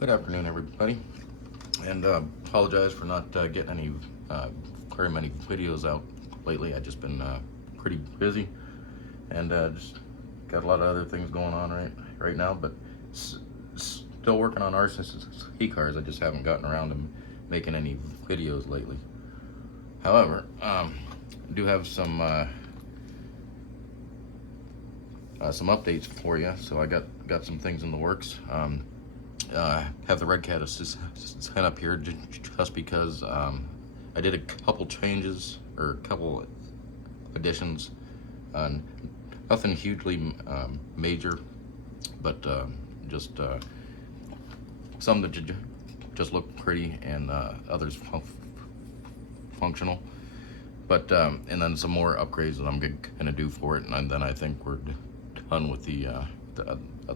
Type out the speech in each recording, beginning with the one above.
Good afternoon, everybody, and apologize for not getting any very many videos out lately. I've just been pretty busy, and just got a lot of other things going on right now. But still working on RC cars. I just haven't gotten around to making any videos lately. However, I do have some updates for you. So I got some things in the works. Have the Redcat Ascent up here just because I did a couple changes or a couple additions. Nothing hugely major, but just some that just look pretty and others functional. But and then some more upgrades that I'm gonna do for it, and then I think we're done with the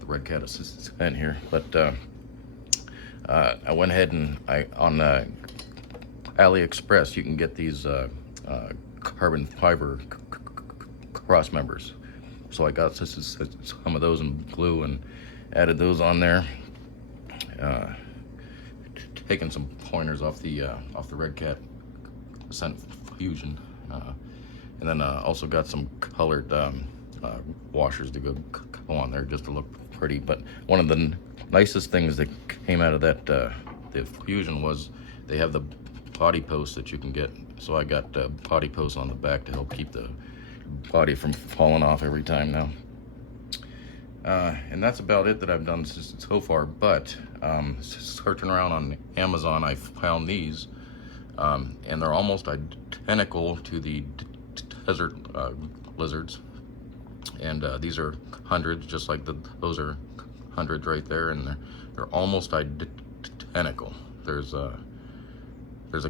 Redcat Ascent here. But I went ahead and on AliExpress you can get these carbon fiber cross members. So I got some of those in glue and added those on there. Taking some pointers off the Redcat Ascent Fusion, and then also got some colored washers to go on there just to look pretty. But one of the nicest things that came out of that the Fusion was they have the body posts that you can get. So I got body posts on the back to help keep the body from falling off every time now. And that's about it that I've done so far. But searching around on Amazon, I found these, and they're almost identical to the desert lizards. And these are hundreds, just like those are hundreds right there, and they're almost identical. There's a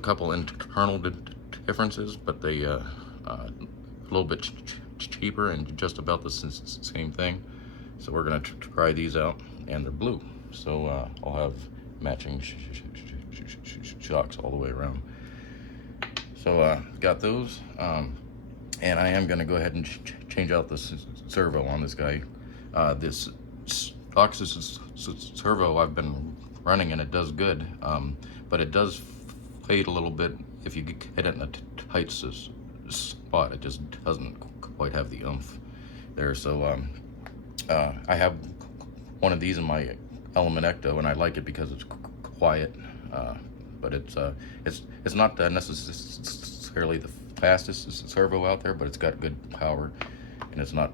couple internal differences, but they a little bit cheaper and just about the same thing. So we're gonna try these out, and they're blue, so I'll have matching shocks all the way around. So got those, and I am gonna go ahead and change out the servo on this guy. This stock servo I've been running, and it does good, but it does fade a little bit if you get it in a tight spot. It just doesn't quite have the oomph there. So I have one of these in my Element Ecto, and I like it because it's quiet, but it's not necessarily the fastest servo out there, but it's got good power, and it's not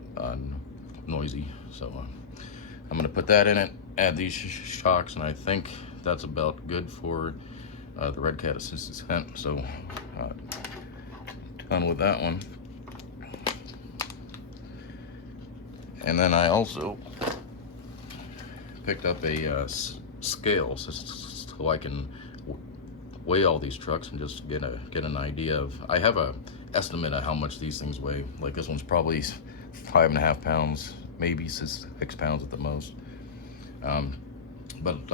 noisy. So I'm gonna put that in it, add these shocks, and I think that's about good for the Redcat Ascent. So done with that one. And then I also picked up a scale so I can weigh all these trucks and just get an idea of. I have a estimate of how much these things weigh. Like this one's probably 5.5 pounds, maybe 6 pounds at the most. But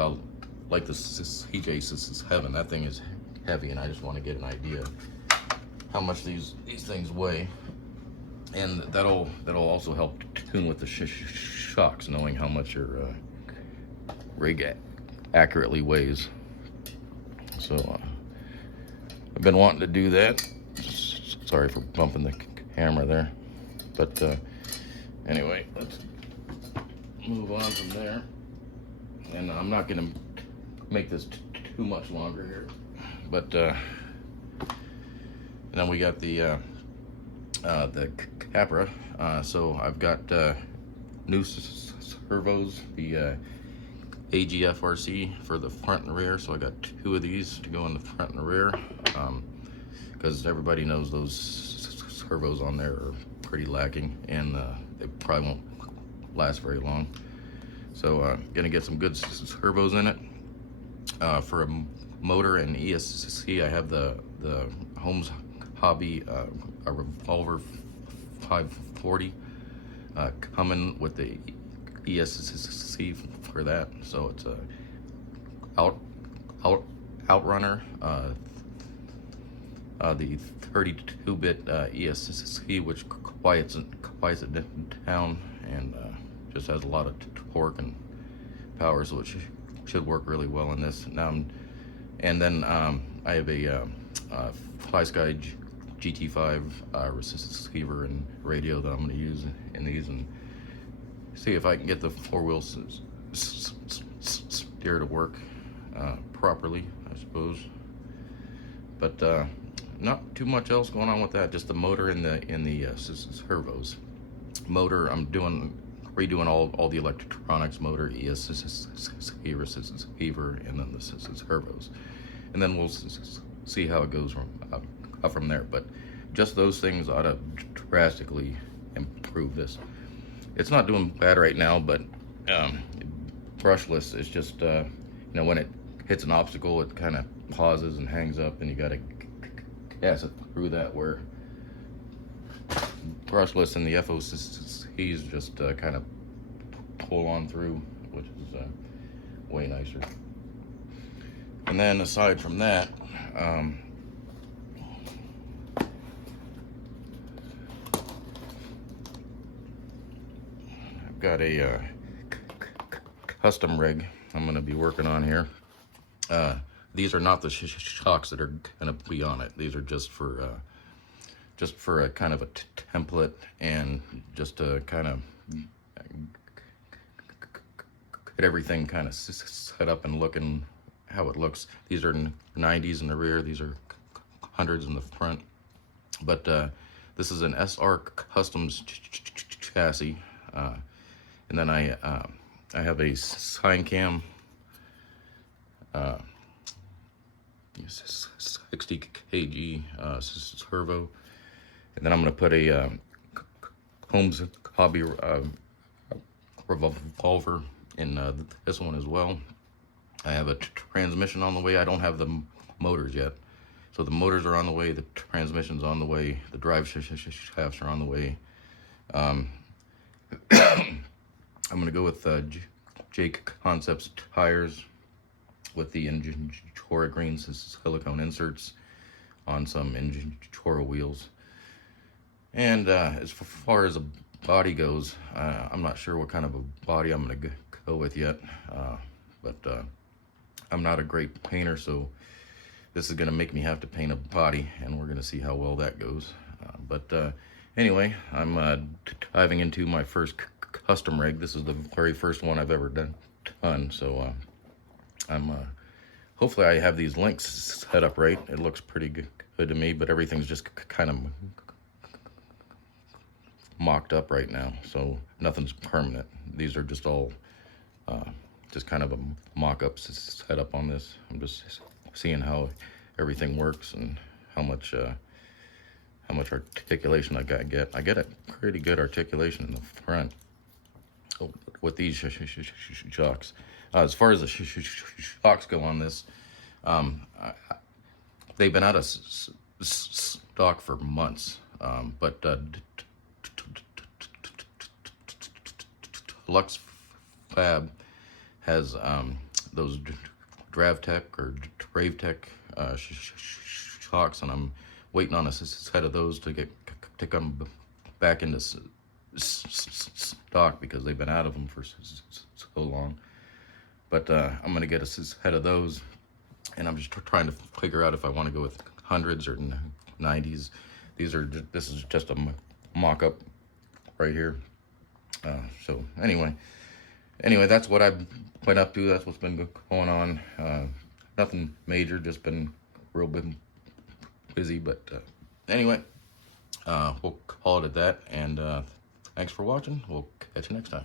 like the CJ67, that thing is heavy, and I just want to get an idea of how much these things weigh. And that'll also help tune with the shocks, knowing how much your rig accurately weighs. So I've been wanting to do that. Sorry for bumping the camera there, but anyway, let's move on from there. And I'm not gonna make this too much longer here, but then we got the Capra. So I've got new servos, the AGFRC for the front and rear. So I got 2 of these to go in the front and the rear, because everybody knows those servos on there are pretty lacking, and they probably won't last very long. So gonna get some good servos in it. For a motor and ESC, I have the Holmes Hobby a Revolver 540 coming with the ESC for that. So it's a Outrunner, the 32-bit ESC, which quiets it down, and just has a lot of torque and power, so it should work really well in this. And then I have a flysky GT5 receiver and radio that I'm going to use in these, and see if I can get the four-wheel steer to work properly, I suppose. But not too much else going on with that. Just the motor and the servos. Motor, I'm redoing all the electronics, motor, receiver, and then the servos, and then we'll see how it goes from there. But just those things ought to drastically improve this. It's not doing bad right now, but brushless is just you know, when it hits an obstacle, it kind of pauses and hangs up, and you got to gas it through that, where brushless and the FOCs just kind of pull on through, which is way nicer. And then aside from that, I've got a custom rig I'm going to be working on here. These are not the shocks that are going to be on it. These are just for a kind of a template, and just to kind of get everything kind of set up and looking how it looks. These are 90s in the rear, these are 100s in the front. But this is an SR Customs chassis, and then I have a sine cam 60 kg servo, and then I'm going to put a Holmes hobby revolver in this one as well. I have a transmission on the way. I don't have the motors yet, so the motors are on the way, the transmission's on the way, the drive shafts are on the way. I'm going to go with Jake Concepts tires with the Injora green silicone inserts on some Injora wheels. And as far as a body goes, I'm not sure what kind of a body I'm going to go with yet, but I'm not a great painter, so this is going to make me have to paint a body, and we're going to see how well that goes. But anyway, I'm diving into my first custom rig. This is the very first one I've ever done, so I'm hopefully I have these links set up right. It looks pretty good to me, but everything's just kind of mocked up right now, so nothing's permanent. These are just all just kind of a mock-up set up on this. I'm just seeing how everything works and how much articulation I get. I get a pretty good articulation in the front with these shocks. As far as the shocks go on this, they've been out of stock for months, but Dlux Fab has those Dravtech or Dravtech shocks, and I'm waiting on a set of those to come back into stock, because they've been out of them for so long. But I'm gonna get a set of those, and I'm just trying to figure out if I want to go with 100s or 90s. This is just a mock-up right here. So anyway, that's what I've been up to. That's what's been going on. Nothing major, just been real busy. But anyway, we'll call it at that. And thanks for watching. We'll catch you next time.